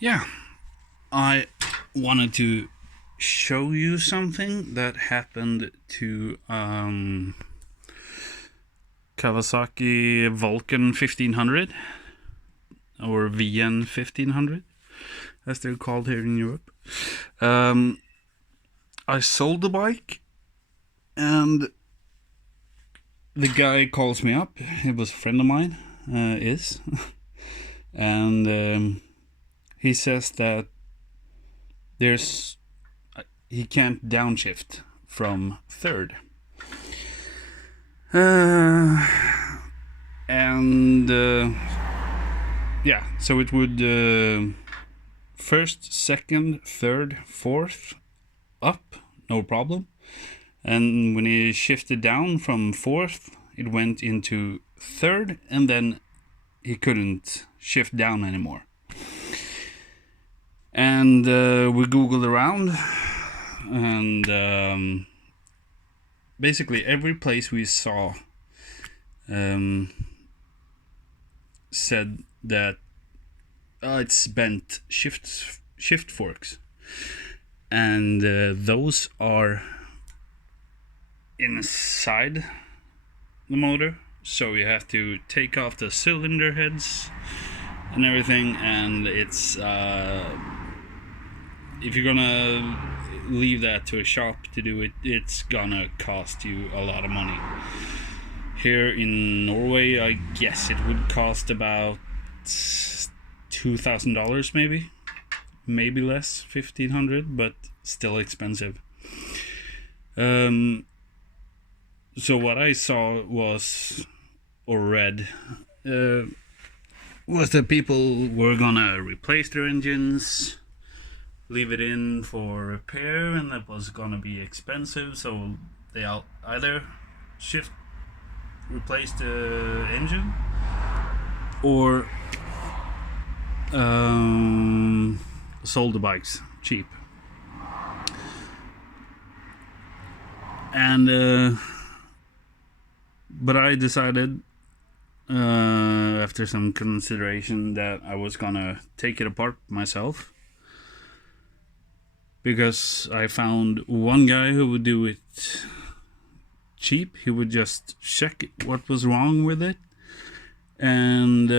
Yeah, I wanted to show you something that happened to Kawasaki Vulcan 1500 or VN1500 as they're called here in Europe. I sold the bike and the guy calls me up. He was a friend of mine, and he says that he can't downshift from third. Yeah, so it would first, second, third, fourth up, no problem. And when he shifted down from fourth, it went into third, and then he couldn't shift down anymore. And we Googled around, and basically every place we saw said that it's bent shift forks, and those are inside the motor, so you have to take off the cylinder heads and everything, and it's if you're gonna leave that to a shop to do it, it's gonna cost you a lot of money. Here in Norway, I guess it would cost about $2,000, maybe less, 1,500, but still expensive. So what I saw was, or read, was that people were gonna replace their engines, leave it in for repair, and that was gonna be expensive, so they either replace the engine, or sold the bikes cheap. And but I decided after some consideration that I was gonna take it apart myself, because I found one guy who would do it cheap. He would just check what was wrong with it, and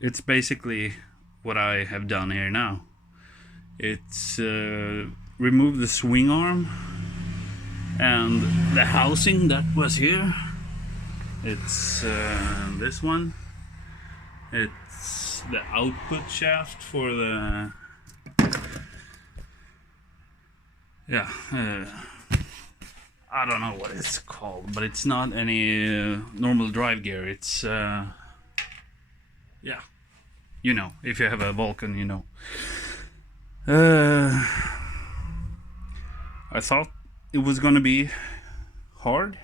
it's basically what I have done here now. It's remove the swing arm and the housing that was here. It's this one. It's the output shaft for the I don't know what it's called, but it's not any normal drive gear. It's yeah, you know, if you have a Vulcan, you know. I thought it was gonna be hard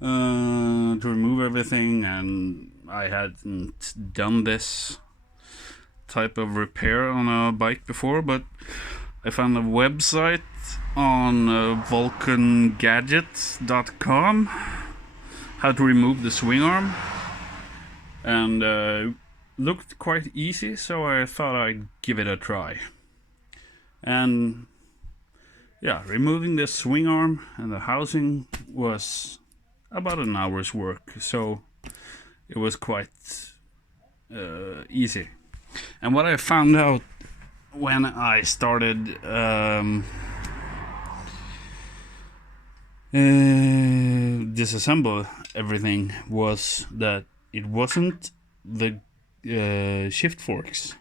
to remove everything, and I hadn't done this type of repair on a bike before, but I found a website on vulcangadget.com, how to remove the swing arm, and looked quite easy, so I thought I'd give it a try. And yeah, removing the swing arm and the housing was about an hour's work, so it was quite easy. And what I found out when I started disassemble everything was that it wasn't the shift forks.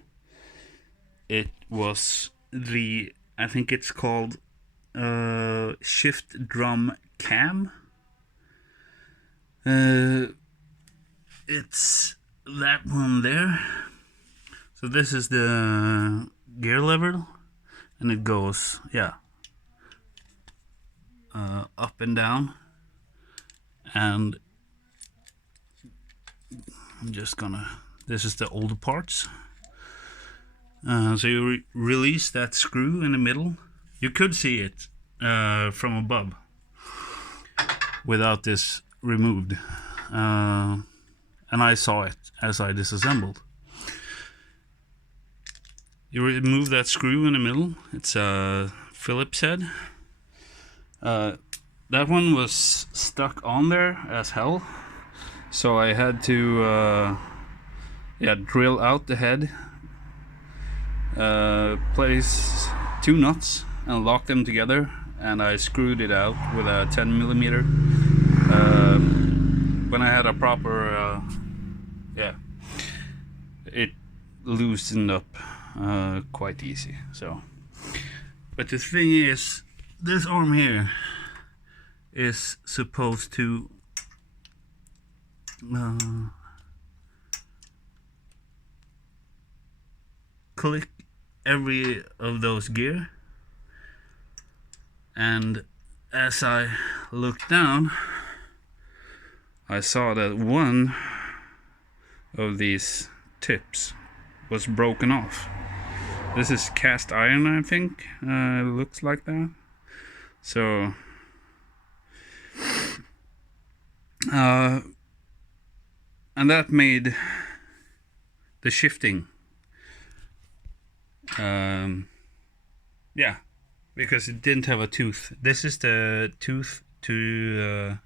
It was the, I think it's called shift drum cam. It's that one there. So this is the gear lever, and it goes, yeah, up and down. And I'm just gonna, this is the old parts. So you release that screw in the middle. You could see it from above without this removed, and I saw it as I disassembled. You remove that screw in the middle. It's a Phillips head. That one was stuck on there as hell, so I had to drill out the head, place 2 nuts and lock them together, and I screwed it out with a 10mm. When I had a proper it loosened up quite easy. So, but the thing is, this arm here is supposed to click every of those gear, and as I looked down, I saw that one of these tips was broken off. This is cast iron, I think. It looks like that. So and that made the shifting because it didn't have a tooth. This is the tooth to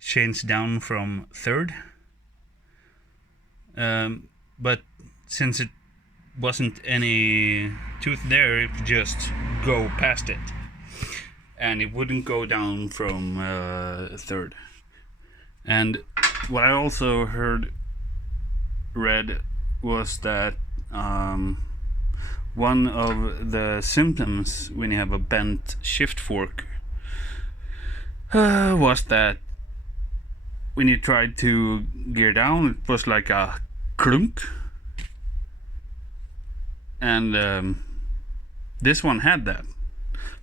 change down from third, but since it wasn't any tooth there, it would just go past it and it wouldn't go down from third. And what I also read was that one of the symptoms when you have a bent shift fork was that when you tried to gear down, it was like a clunk. And this one had that,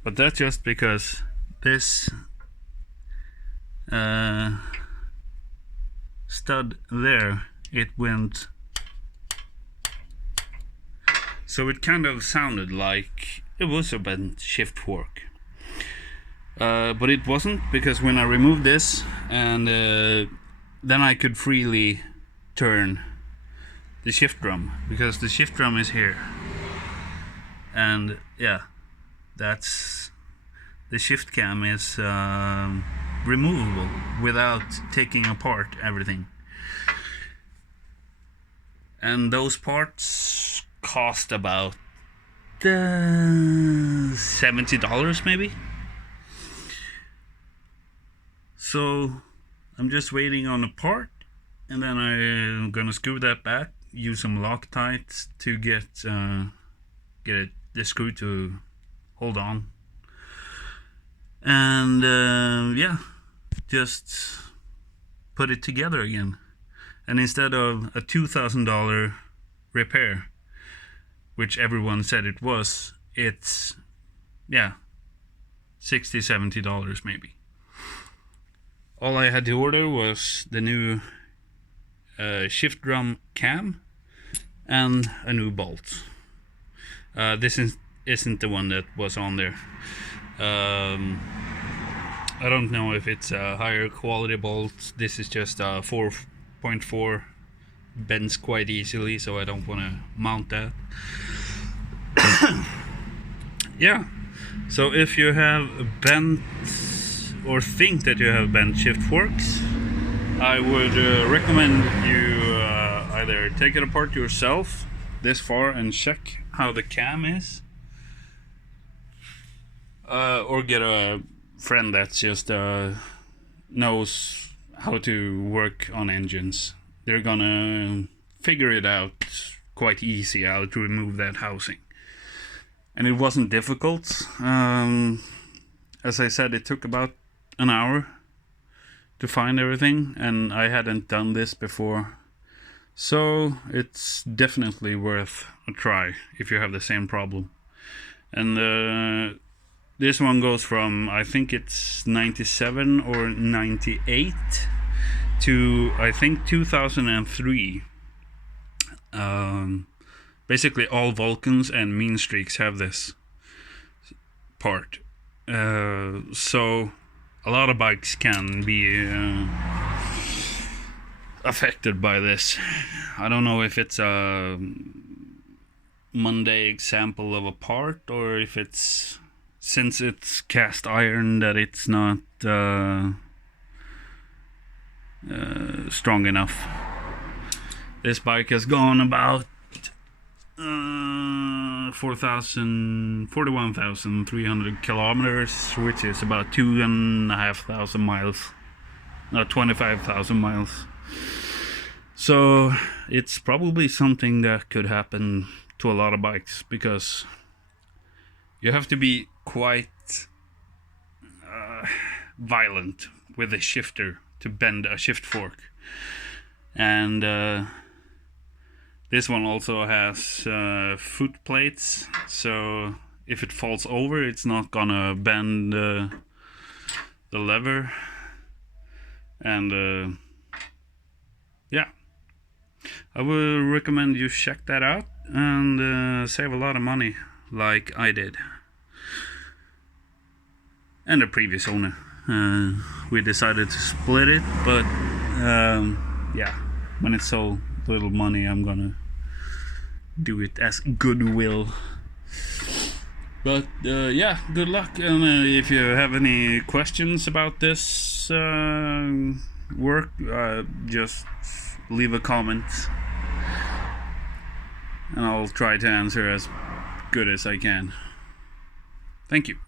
but that's just because this stud there, it went, so it kind of sounded like it was a bent shift fork, but it wasn't, because when I removed this and then I could freely turn the shift drum, because the shift drum is here, and yeah, that's the shift cam is removable without taking apart everything. And those parts cost about $70 maybe. So I'm just waiting on a part, and then I'm gonna screw that back, use some Loctite to get the screw to hold on, and just put it together again. And instead of a $2,000 repair, which everyone said it was, it's $60-70 maybe. All I had to order was the new shift drum cam and a new bolt. This isn't the one that was on there. I don't know if it's a higher quality bolt. This is just a 4.4, bends quite easily, so I don't want to mount that. Yeah, so if you have bent or think that you have bent shift forks, I would recommend you either take it apart yourself this far and check how the cam is, or get a friend that just knows how to work on engines. They're gonna figure it out quite easy how to remove that housing. And it wasn't difficult. As I said, it took about an hour to find everything, and I hadn't done this before, so it's definitely worth a try if you have the same problem. And this one goes from, I think it's 97 or 98 to I think 2003. Basically all Vulcans and mean streaks have this part, so a lot of bikes can be affected by this. I don't know if it's a Monday example of a part, or if it's, since it's cast iron, that it's not strong enough. This bike has gone about 41,300 kilometers, which is about 2,500 miles, 25,000 miles. So it's probably something that could happen to a lot of bikes, because you have to be quite violent with a shifter to bend a shift fork. And this one also has foot plates, so if it falls over, it's not gonna bend the lever. And yeah, I would recommend you check that out and save a lot of money, like I did, and the previous owner. We decided to split it, but yeah, when it's so little money, I'm gonna do it as goodwill. But yeah, good luck, and if you have any questions about this work, just leave a comment and I'll try to answer as good as I can. Thank you.